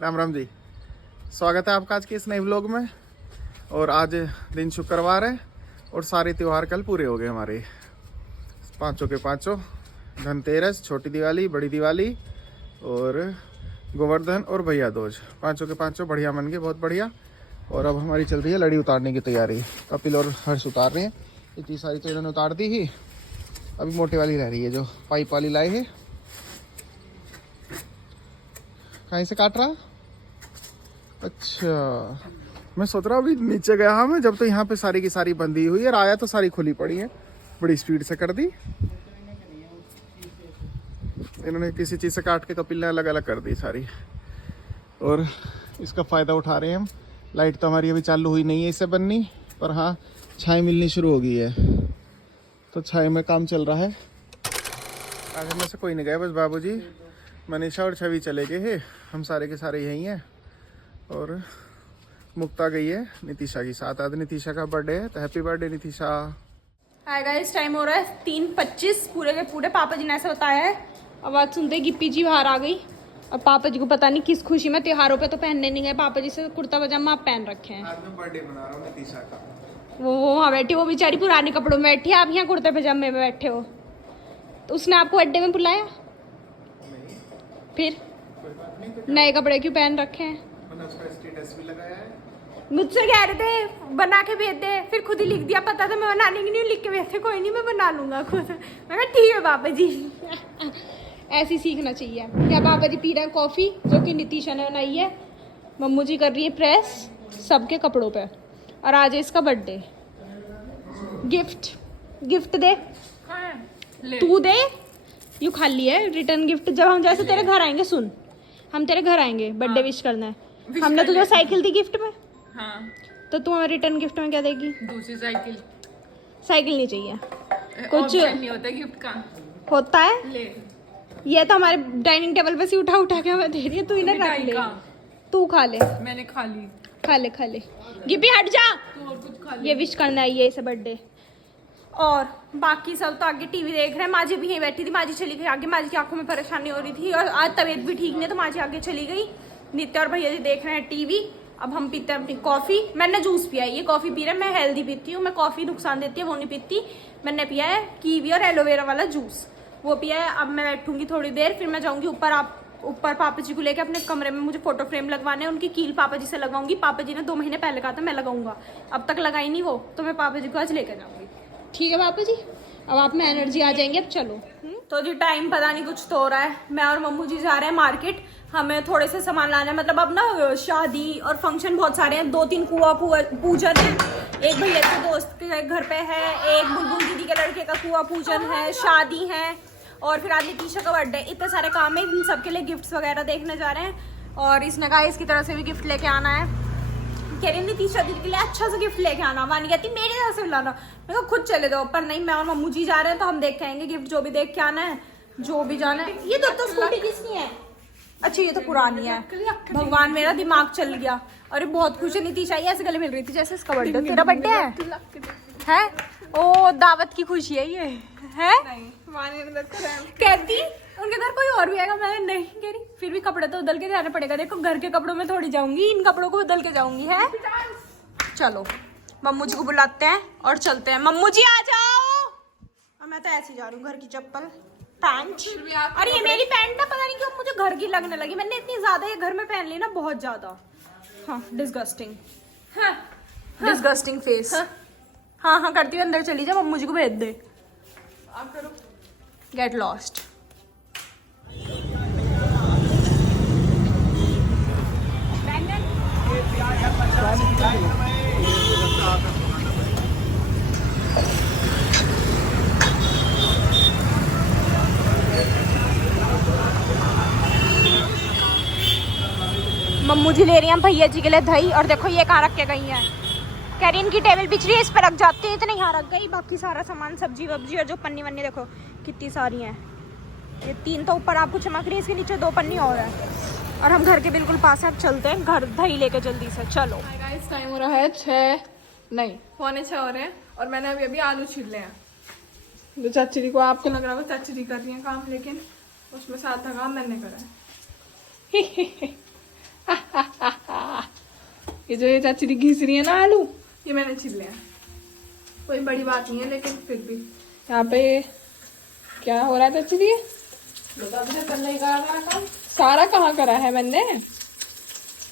राम राम जी। स्वागत है आपका आज के इस नए व्लॉग में। और आज दिन शुक्रवार है और सारे त्यौहार कल पूरे हो गए हमारे, पाँचों के पाँचों। धनतेरस, छोटी दिवाली, बड़ी दिवाली और गोवर्धन और भैया दूज, पाँचों के पाँचों बढ़िया मन गए, बहुत बढ़िया। और अब हमारी चल रही है लड़ी उतारने की तैयारी। कपिल और हर्ष उतार रहे हैं। इतनी सारी तो इन्होंने उतार दी ही, अभी मोटे वाली रह रही है जो पाइप वाली लाए है। कहीं से काट रहा? अच्छा, मैं सोच रहा हूँ अभी नीचे गया हाँ मैं, जब तो यहाँ पे सारी की सारी बंदी हुई है, आया तो सारी खुली पड़ी है। बड़ी स्पीड से कर दी इन्होंने, किसी चीज़ से काट के कपिल ने अलग अलग कर दी सारी। और इसका फ़ायदा उठा रहे हैं हम। लाइट तो हमारी अभी चालू हुई नहीं है इससे बननी, पर हाँ छाई मिलनी शुरू हो गई है, तो छाई में काम चल रहा है। आज में से कोई नहीं गया, बस बाबूजी, मनीषा और छवि चले गए हैं। हम सारे के सारे यहीं हैं। और मुक्ता गई है नितिशा की साथ। आज नितिशा का बर्थडे है, तो happy birthday Nitisha. Hi guys, time हो रहा है 3:25 पूरे के पूरे। पापा जी ने ऐसा बताया है। आवाज़ सुनते ही गिप्पी जी बाहर आ गई। अब पापा जी को पता नहीं किस खुशी में, त्योहारों पे तो पहनने नहीं गए। पापा जी से कुर्ता पजामा आप पहन रखे हैं। आज मैं बर्थडे मना रहा हूँ नितिशा का। वो वहाँ बैठी, वो बेचारी पुराने कपड़ों में बैठी है, आप यहाँ कुर्ते पजामे में बैठे हो। तो उसने आपको बर्थडे में बुलाया? फिर नए कपड़े क्यों पहन रखे हैं? मैंने उसका स्टेटस भी लगाया है। मुझसे कह रहे थे बना के भेज दे, फिर खुद ही लिख दिया। पता था मैं बनाने की नहीं, लिख के भेजते। कोई नहीं, मैं बना लूंगा खुद। मैं कहा ठीक है पापा जी। ऐसे सीखना चाहिए। क्या पापा जी पी रहे हैं कॉफ़ी, जो कि नितिशा ने बनाई है। मम्मू जी कर रही है प्रेस सबके कपड़ों पे। और आज है इसका बर्थडे। गिफ्ट दे, तू दे। यू खाली है रिटर्न गिफ्ट। जब हम जैसे तेरे घर आएंगे, सुन, हम तेरे घर आएंगे, बर्थडे विश करना है। हमने तुझे साइकिल दी गिफ्ट में। हाँ, तो तू हमें रिटर्न गिफ्ट में क्या देगी? दूसरी साइकिल। साइकिल नहीं चाहिए, कुछ ऑप्शन नहीं होता गिफ्ट का। होता है। ले ये तो हमारे डाइनिंग टेबल पे से उठा के हमें दे रही है। तू इन्हें रख मिठाई ले, का। तू खा ले। मैंने खा ली। खा ले गिप्पी हट जा। तू और कुछ खा ले। ये विश करना है, ये इसे बर्थडे। और बाकी सब तो आगे टीवी देख रहे हैं। माँ जी भी यहीं बैठी थी, माँ जी चली गई आगे। माँ जी की आंखों में परेशानी हो रही थी और आज तबीयत भी ठीक नहीं, तो माँ जी आगे चली गई। नित्य और भैया जी देख रहे हैं टीवी। अब हम पीते हैं अपनी कॉफ़ी। मैंने जूस पिया है, ये कॉफ़ी पी रहे हैं। मैं हेल्दी पीती हूँ, मैं कॉफ़ी नुकसान देती है वो नहीं पीती। मैंने पिया है कीवी और एलोवेरा वाला जूस, वो पिया है। अब मैं बैठूंगी थोड़ी देर, फिर मैं जाऊँगी ऊपर पापा जी को लेकर अपने कमरे में। मुझे फोटो फ्रेम लगवाने हैं, उनकी कील पापा जी से लगाऊंगी। पापा जी ने 2 महीने पहले कहा था मैं लगाऊंगा, अब तक लगाई नहीं वो, तो मैं पापा जी को आज लेकर जाऊंगी। ठीक है पापा जी, अब आप में एनर्जी आ जाएंगे। अब चलो। तो जी टाइम पता नहीं कुछ तो हो रहा है। मैं और मम्मू जी जा रहे हैं मार्केट। हमें थोड़े से सामान लाना है। मतलब अब ना शादी और फंक्शन बहुत सारे हैं। 2-3 कुआं पूजन है। एक भैया के दोस्त के घर पे है, एक बुलबुल दीदी के लड़के का कुआं पूजन है, शादी है, और फिर आज नितिशा का बर्थडे। इतने सारे काम है, इन सबके लिए गिफ्ट्स वगैरह देखने जा रहे हैं। और इसने कहा इसकी तरफ से भी गिफ्ट लेके आना है। कह रही नितिशा दीदी के लिए अच्छा सा गिफ्ट लेके आना। मानी कहती मेरे तरफ से लाना। मैं कहा खुद चले दो, पर नहीं, मैं और मम्मू जी जा रहे हैं तो हम देख के आएंगे गिफ्ट, जो भी देख के आना है, जो भी जाना है। ये तो स्कूटी किसकी है? अच्छा, ये तो पुरानी है। भगवान, मेरा दिमाग चल गया। अरे बहुत खुश है नितिशा, ऐसे गले मिल रही थी जैसे इसका बर्थडे। तेरा बर्थडे है? ओ दावत की खुशी है ये है? कहती उनके घर कोई और भी आएगा। मैं नहीं कह रही, फिर भी कपड़े तो बदल के जाना पड़ेगा। देखो घर के कपड़ों में थोड़ी जाऊंगी, इन कपड़ों को बदल के जाऊंगी। है चलो, मम्मू जी को बुलाते हैं और चलते हैं। मम्मू जी आ जाओ। और मैं तो ऐसे ही जा रही हूँ, घर की चप्पल पैंट। अरे ये मेरी पैंट ना पता नहीं क्यों मुझे घर की लगने लगी। मैंने इतनी ज्यादा ये घर में पहन ली ना, बहुत ज्यादा। हाँ, डिस्गस्टिंग। Disgusting face. हाँ करती हूँ। अंदर चली जा, मम्मू जी को भेज दे। Get lost. मम्मू जी ले रही हैं भैया जी के लिए दही। और देखो ये कहाँ रख के गई हैं। कह रही इनकी टेबल बिछ रही है, इस पर रख जाती है। इतने यहाँ रख गई, बाकी सारा सामान सब्जी वब्जी और जो पन्नी वन्नी देखो कितनी सारी हैं। ये 3 तो ऊपर आपको चमक रही है, इसके नीचे 2 पन्नी और है। और हम घर के बिल्कुल पास है। अब चलते हैं घर, दही लेके जल्दी से। चलो। गाइस, टाइम हो रहा है 6 नहीं 6:45 हो रहे हैं। और मैंने अभी आलू छील लिया। जो चाची जी को आपको लग रहा होगा चाची जी कर रही है काम, लेकिन उसमें साथ का काम मैंने करा है। ये जो ये चाची घिस रही है ना आलू, ये मैंने छील लिया। कोई बड़ी बात नहीं है, लेकिन फिर भी यहाँ पे क्या हो रहा है चाची जी? सारा कहाँ करा है मैंने?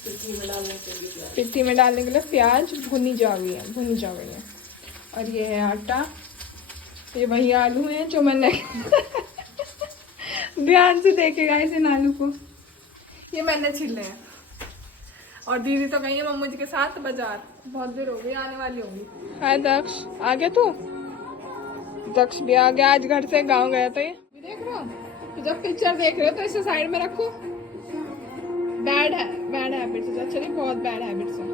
पिट्ठी में डालने के लिए प्याज भुनी जा गई है। और ये है आटा, ये वही आलू है जो मैंने ध्यान से देखेगा इस इन आलू को, ये मैंने छीले हैं। और दीदी तो गई है मम्मी जी के साथ बाजार, बहुत देर हो गई, आने वाली होगी। हाय दक्ष, आ गया तू? दक्ष भी आ गया, आज घर से गांव गया था। ये देख रहे हो, तो जब पिक्चर देख रहे हो तो इसे साइड में रखो। बैड हैबिट्स है, चलिए बहुत बैड हैबिट्स है।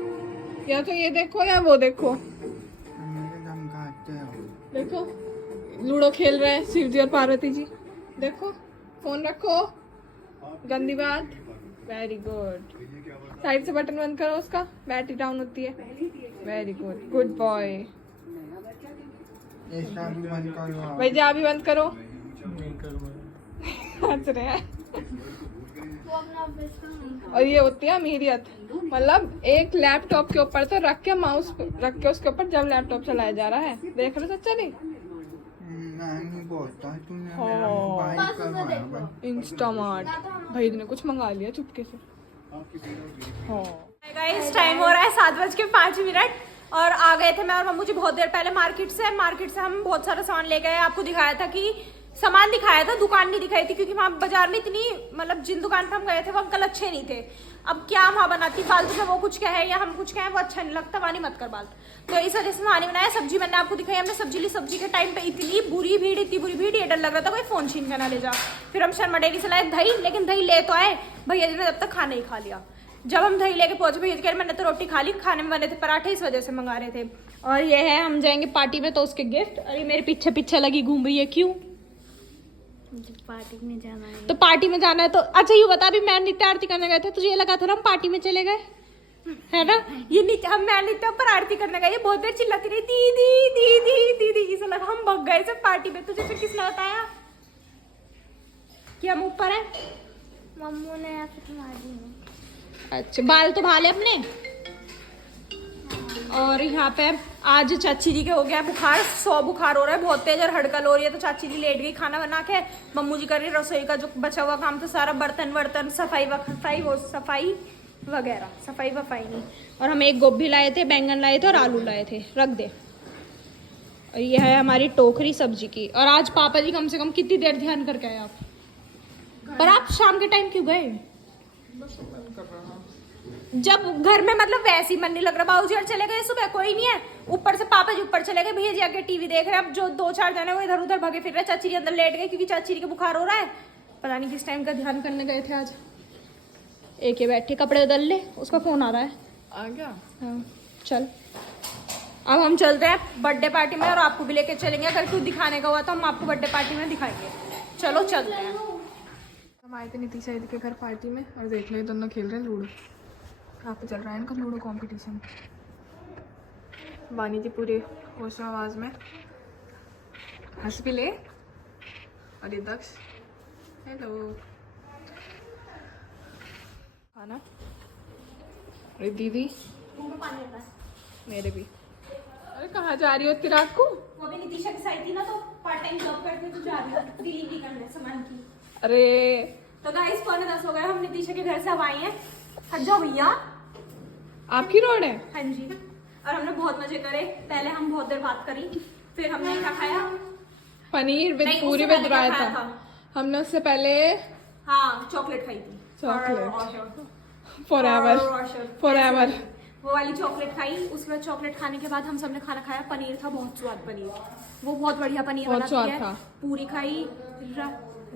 या तो ये देखो या वो देखो। देखो लूडो खेल रहे हैं शिव जी और पार्वती जी। देखो फोन रखो, गंदी बात। वेरी गुड, साइड से बटन बंद करो उसका, बैटरी डाउन होती है। Very good, good boy. भैया अभी बंद करो। हंस रहे हैं। और ये होती है अमीरियत, मतलब एक लैपटॉप के ऊपर तो रख के माउस रख के उसके ऊपर जब लैपटॉप चलाया जा रहा है। देख रहे हो सच्चा नहीं? इंस्टामार्ट भाई ने कुछ मंगा लिया चुपके से। गाइस टाइम हो रहा है 7:05 और आ गए थे मैं और मम्मू जी बहुत देर पहले मार्केट से हम बहुत सारा सामान ले गए। आपको दिखाया था कि सामान दिखाया था, दुकान नहीं दिखाई थी, क्योंकि वहाँ बाजार में इतनी मतलब जिन दुकान पे हम गए थे वो अंकल अच्छे नहीं थे। अब क्या वहाँ बनाती फालतू से, वो कुछ कहे या हम कुछ कहें, वो अच्छा नहीं लगता, वहाँ नहीं मत कर बात। तो इस वजह से वहाँ नहीं बनाया। सब्जी मैंने आपको दिखाई, हमने सब्जी ली। सब्जी के टाइम पे इतनी बुरी भीड़, ये डर लग रहा था कोई फोन छीन कर ना ले जा। फिर हम शर्मा डेयरी से लाए दही, लेकिन दही ले तो आए, भैया जी ने जब तक खाना ही खा लिया। जब हम दही लेके पहुंचे, भैया जी कह रहे मैंने तो रोटी खा ली, खाने में बने थे पराठे, इस वजह से मंगा रहे थे। और ये है, हम जाएंगे पार्टी में तो उसके गिफ्ट। और ये मेरे पीछे पीछे लगी घूम रही है, क्यों? पार्टी में जाना है। तो पार्टी में जाना है तो अच्छा ये बता, अभी मैं नित्य आरती करने गए थे, तुझे ये लगा था ना हम पार्टी में चले गए, है ना? ये नित्य, हम मैं नित्य ऊपर आरती करने गए, ये बहुत देर चिल्लाती रही दीदी दीदी दीदी, इसे लगा हम भग गए सब पार्टी में। तुझे फिर किसने बताया कि हम ऊपर है? मम्मू ने या फिर तुम्हारी ने। अच्छा, बाल तो भाले अपने। और यहाँ पे आज चाची जी के हो गया बुखार, 100 बुखार हो रहा है, बहुत तेज और हड़कल हो रही है। तो चाची जी लेट गई खाना बना के, मम्मू जी कर रही रसोई का जो बचा हुआ काम था सारा, बर्तन सफाई वगैरह, सफाई नहीं। और हम एक गोभी लाए थे, बैंगन लाए थे और आलू लाए थे, रख दे। और ये है हमारी टोकरी सब्जी की। और आज पापा जी कम से कम कितनी देर ध्यान करके आए आप? पर आप शाम के टाइम क्यों गए? जब घर में मतलब वैसे ही मन नहीं लग रहा। बाबूजी और चले गए सुबह, कोई नहीं है। ऊपर से पापा जी ऊपर चले गए, भैया जी आगे टीवी देख रहे हैं। अब जो 2-4 जने वो इधर उधर भगे फिर रहे। चाची जी अंदर लेट गए क्योंकि चाची जी के बुखार हो रहा है। पता नहीं किस टाइम का ध्यान करने गए थे आज। एक ही बैठे, कपड़े बदल ले, उसका फोन आ रहा है। आ गया? हाँ चल, अब हम चलते हैं बर्थडे पार्टी में और आपको भी लेके चलेंगे। अगर कुछ दिखाने का हुआ तो हम आपको बर्थडे पार्टी में दिखाएंगे। चलो चलते हैं। हम आए थे नीतीश दीदी के घर पार्टी में और देख लो दोनों खेल रहे हैं लूडो। यहाँ पे चल रहा है इनका लूडो कंपटीशन। वानी जी पूरे होश आवाज में हंस भी ले। और ये दक्ष, हेलो खाना। अरे दीदी मेरे भी। अरे कहाँ जा रही हो इतनी रात को? वो भी नितिशा की साइड थी ना, तो पार्ट टाइम जॉब करती तो जा रही हूँ डिलीवरी करने सामान की। अरे तो गाइस 9:45 हो गए, हम नितिशा के घर से अब आए हैं। हट जाओ भैया, आपकी रोड है? हाँ जी। और हमने बहुत मजे करे। पहले हम बहुत देर बात करी, फिर हमने क्या खाया? पनीर विद नहीं, पूरी उससे विद पहले क्या रायता। खाया था? हमने उससे पहले हाँ चॉकलेट खाई थी। चॉकलेट फॉरएवर वो वाली चॉकलेट खाई। उसके बाद चॉकलेट खाने के बाद हम सबने खाना खाया। पनीर था, बहुत स्वाद पनीर, वो बहुत बढ़िया पनीर बहुत बनाती स्वाद है। था। पूरी खाई,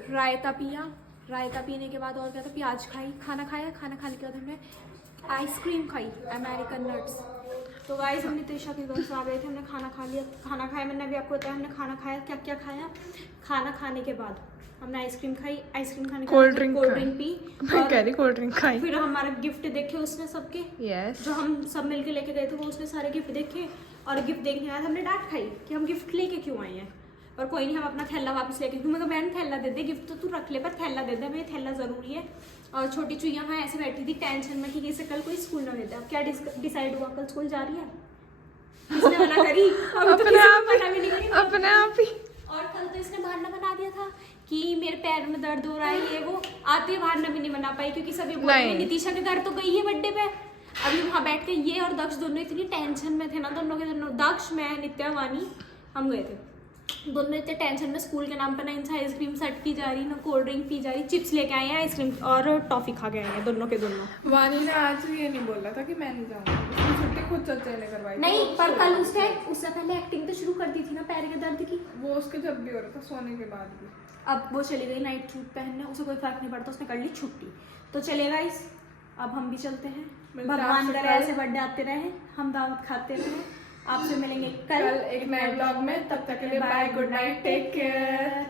रायता पिया। रायता पीने के बाद और क्या था, प्याज खाई। खाना खाया, खाना खाने के बाद हमने आइसक्रीम खाई, अमेरिकन नट्स। तो गाइस हम नितिशा के घर से आ गए थे, हमने खाना खा लिया। खाना खाया, मैंने अभी आपको बताया हमने खाना खाया। क्या क्या खाया? खाना खाने के बाद हमने आइसक्रीम खाई। आइसक्रीम खाने के बाद कोल्ड ड्रिंक पी। मैं कह रही कोल्ड ड्रिंक खाई। फिर हमारे गिफ्ट देखे उसने सबके, यस जो हम सब मिलके लेके गए थे, वो उसने सारे गिफ्ट देखे। और गिफ्ट देखने के बाद हमने डांट खाई कि हम गिफ्ट लेके क्यों आए हैं। और कोई नहीं, हम अपना थैला वापस लेके, मैं कहा बहन थैला दे दे, गिफ्ट तो तू रख ले पर थैला दे दे, मेरे थैला जरूरी है। और छोटी चुईया वहाँ ऐसे बैठी थी टेंशन में कि किसी कल कोई स्कूल ना भेजा। अब क्या डिसाइड हुआ, कल स्कूल जा रही है? किसने मना करी? अभी तो किसी ने मना भी नहीं करी। अपने आप ही। और कल तो इसने बहाना बना दिया था कि मेरे पैर में दर्द हो रहा है, ये वो आते ही बहाना भी नहीं बना पाई क्योंकि सभी बोल रहे हैं नितिशा के घर तो गई है बर्थडे पे। अभी वहाँ बैठ के ये और दक्ष दोनों इतनी टेंशन में थे ना, दोनों के दोनों, दक्ष, मैं, नित्या, वानी, हम गए थे दोनों इतने टेंशन में। स्कूल के नाम पर ना इनसे आइसक्रीम सट की जा रही, ना कोल्ड ड्रिंक पी जा रही, चिप्स लेके आए हैं आइसक्रीम और टॉफी खा के आए हैं दोनों के दोनों। वानी ने आज भी ये नहीं बोला था कि मैं नहीं जाऊंगी, उसने छुट्टी खुद चचे ने करवाई। नहीं पर कल उसने उससे पहले एक्टिंग तो शुरू कर दी थी ना पैर के दर्द की। वो उसके जब भी हो रहा था सोने के बाद भी। अब वो चली गई नाइट सूट पहनने, उसे कोई फर्क नहीं पड़ता, उसने कर ली छुट्टी। तो चलेगा इस, अब हम भी चलते हैं। भगवान करे ऐसे बर्थडे आते रहे, हम दावत खाते रहे। आपसे मिलेंगे कल एक नए ब्लॉग में, तब तक के लिए bye, good night, take care.